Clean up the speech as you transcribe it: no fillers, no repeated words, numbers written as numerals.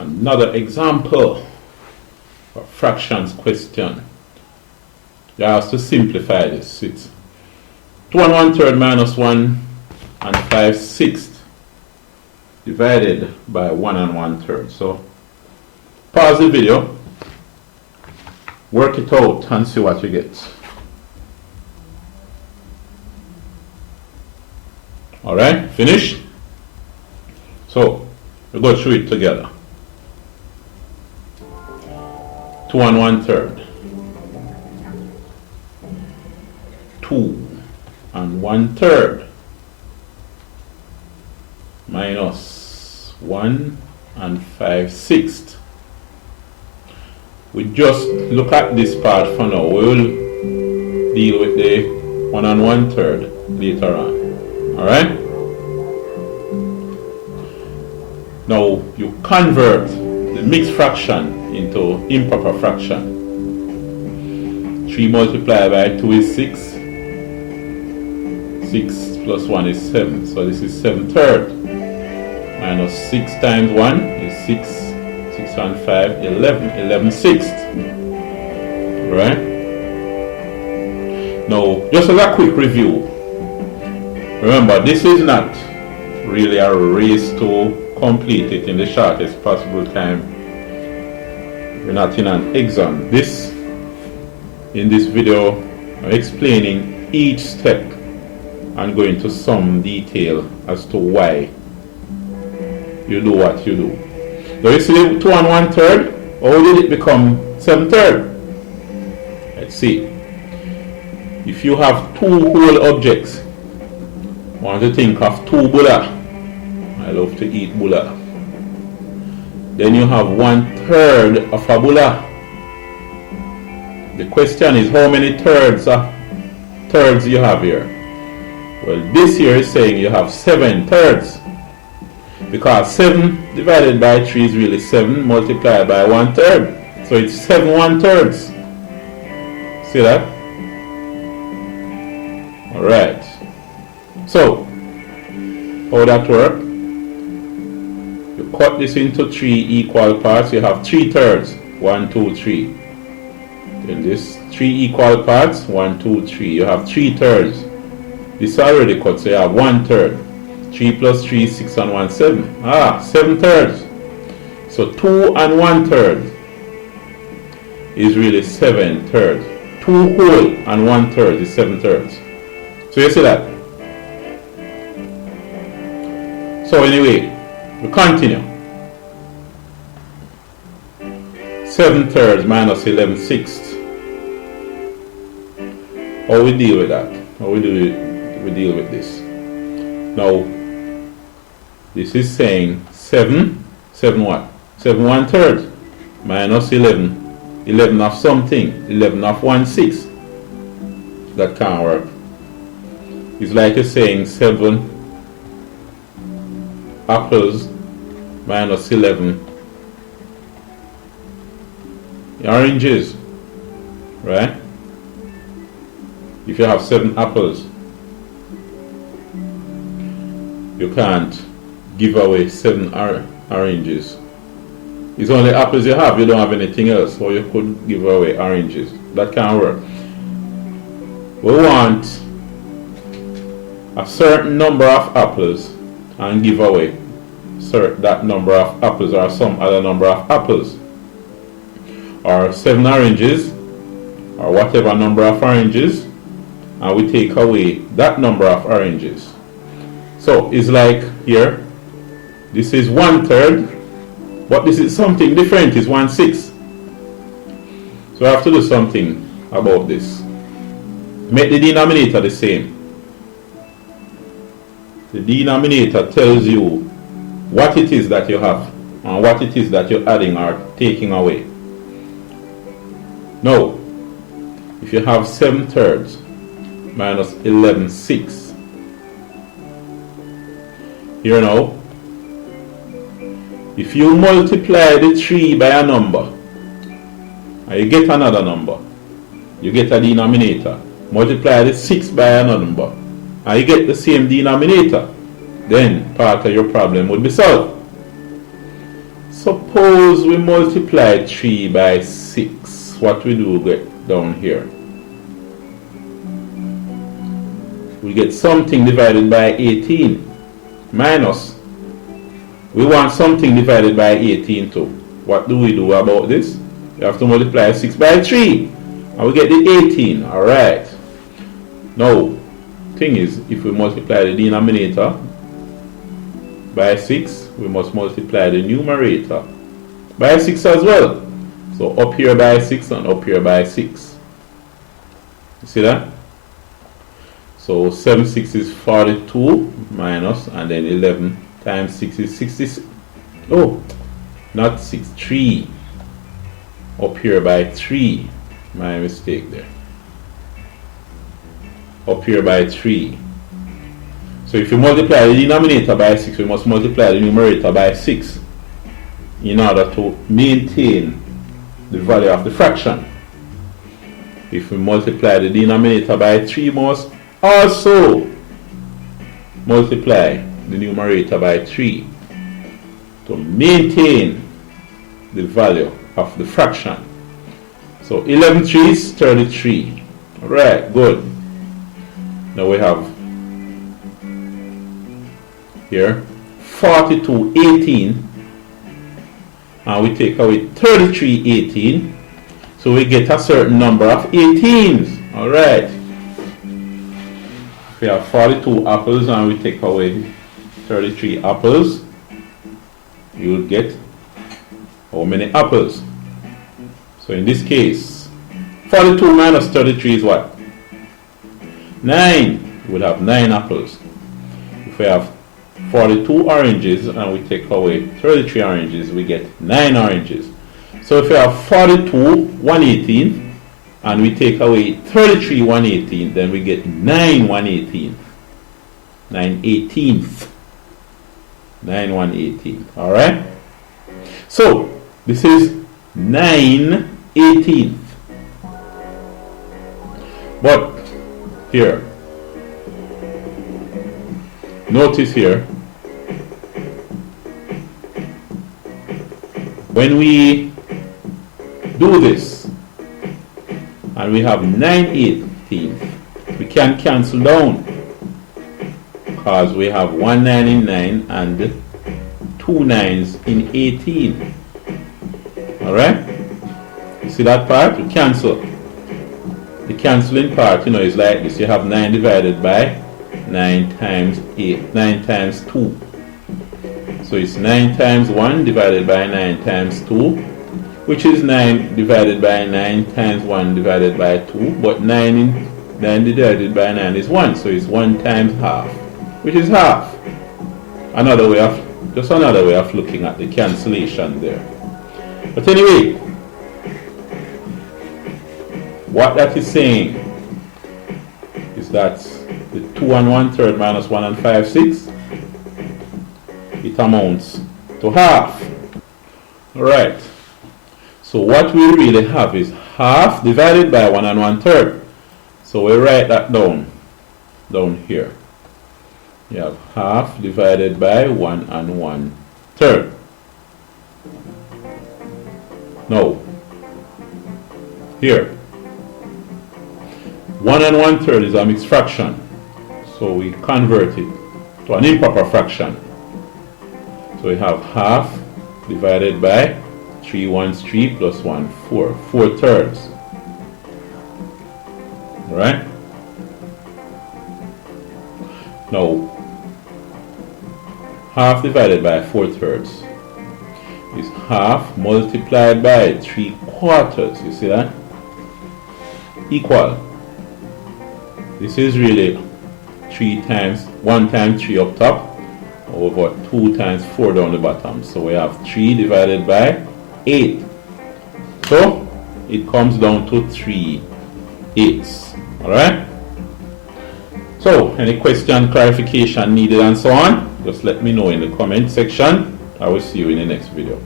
Another example of fractions question. You have to simplify this. It's 2 and 1/3 minus 1 and 5/6 divided by 1 and 1/3. So pause the video, work it out and see what you get. Alright, finish? So we'll go through it together. 2 and 1/3. 2 and 1/3 minus 1 and 5/6. We just look at this part for now. We will deal with the 1 and 1/3 later on. Alright? Now you convert the mixed fraction into improper fraction. 3 multiplied by 2 is 6. 6 plus 1 is 7. So this is 7/3. Minus 6 times 1 is 6. 6 and 5, 11. 11/6. Right? Now, just as a quick review, remember, this is not really a race to complete it in the shortest possible time. We're not in an exam. In this video, I'm explaining each step and go into some detail as to why you do what you do. Now you see 2 and 1/3, how did it become 7/3? Let's see. If you have two whole objects, I want to think of 2 bulla. I love to eat bulla. Then you have 1/3 of a bulla. The question is, how many thirds you have here? Well, this here is saying you have 7 thirds. Because 7 divided by 3 is really 7 multiplied by 1/3. So it's 7 1/3. See that? Alright. So, how that work? You cut this into 3 equal parts. You have 3 thirds. 1, 2, 3. Then this 3 equal parts. 1, 2, 3. You have 3 thirds. This already cut, so you have 1/3. 3 plus 3 is 6 and 1, 7. 7/3. So 2 and 1/3 is really 7/3. 2 whole and 1/3 is 7/3. So you see that? So anyway, we continue. 7/3 minus 11/6. How we deal with that? How we deal with this? Now, this is saying 7 what? 7 1/3 minus 11. 11 of something. 11 of 1/6. That can't work. It's like you're saying 7 apples minus 11 oranges. Right? If you have 7 apples, you can't give away 7 oranges. It's only apples you have, you don't have anything else, so you could give away oranges. That can't work. We want a certain number of apples and give away that number of apples or some other number of apples. Or 7 oranges, or whatever number of oranges, and we take away that number of oranges. So it's like here, this is 1/3, but this is something different, it's 1/6. So I have to do something about this. Make the denominator the same. The denominator tells you what it is that you have and what it is that you're adding or taking away. Now, if you have 7/3 minus 11/6, here now, if you multiply the 3 by a number and you get another number, you get a denominator. Multiply the 6 by another number and you get the same denominator, then part of your problem would be solved. Suppose suppose we multiply 3 by 6. What we do get down here? We get something divided by 18 minus. We want something divided by 18 too. What do we do about this? We have to multiply 6 by 3 and we get the 18. Alright. Now, thing is, if we multiply the denominator by 6, we must multiply the numerator by 6 as well. So up here by 6 and up here by 6. You see that? So 7 6 is 42 minus, and then 11 times 6 is 66. Oh, not 6, 3. Up here by 3. My mistake there. Up here by 3. So if you multiply the denominator by 6, we must multiply the numerator by 6 in order to maintain the value of the fraction. If we multiply the denominator by 3, we must also multiply the numerator by 3 to maintain the value of the fraction. So 11 3s 33. Alright, good. Now we have here 42 18, and we take away 33 18, so we get a certain number of 18s. Alright. We have 42 apples and we take away 33 apples, you will get how many apples? So in this case, 42 minus 33 is what? 9. We would have 9 apples. If we have 42 oranges and we take away 33 oranges, we get 9 oranges. So if we have 42 1/18 and we take away 33 1/18, then we get 9 1/18. 9 18th. 9 1/18. Alright? So this is 9 18th. But here, notice here, when we do this and we have 9 18th, we can cancel down because we have 1 9 in 9 and 2 9s in 18. Alright? You see that part? We cancel. The cancelling part, is like this. You have 9 divided by 9 times 8, 9 times 2. So it's 9 times 1 divided by 9 times 2, which is 9 divided by 9 times 1 divided by 2, but 9 divided by 9 is 1, so it's 1 times half, which is half. Another way of looking at the cancellation there. But anyway, what that is saying is that the 2 and 1/3 minus 1 and 5/6, it amounts to half. Alright. So what we really have is half divided by 1 and 1/3. So we write that down here. You have half divided by 1 and 1/3. Now, here, 1 and 1/3 is a mixed fraction. So we convert it to an improper fraction. So we have half divided by 3 1s 3 plus 1 4. 4/3. Alright? Now, half divided by 4/3 is half multiplied by 3/4. You see that? Equal. This is really 1 times 3 up top over 2 times 4 down the bottom. So we have 3 divided by 8. So it comes down to 3/8. Alright? So any question, clarification needed and so on, just let me know in the comment section. I will see you in the next video.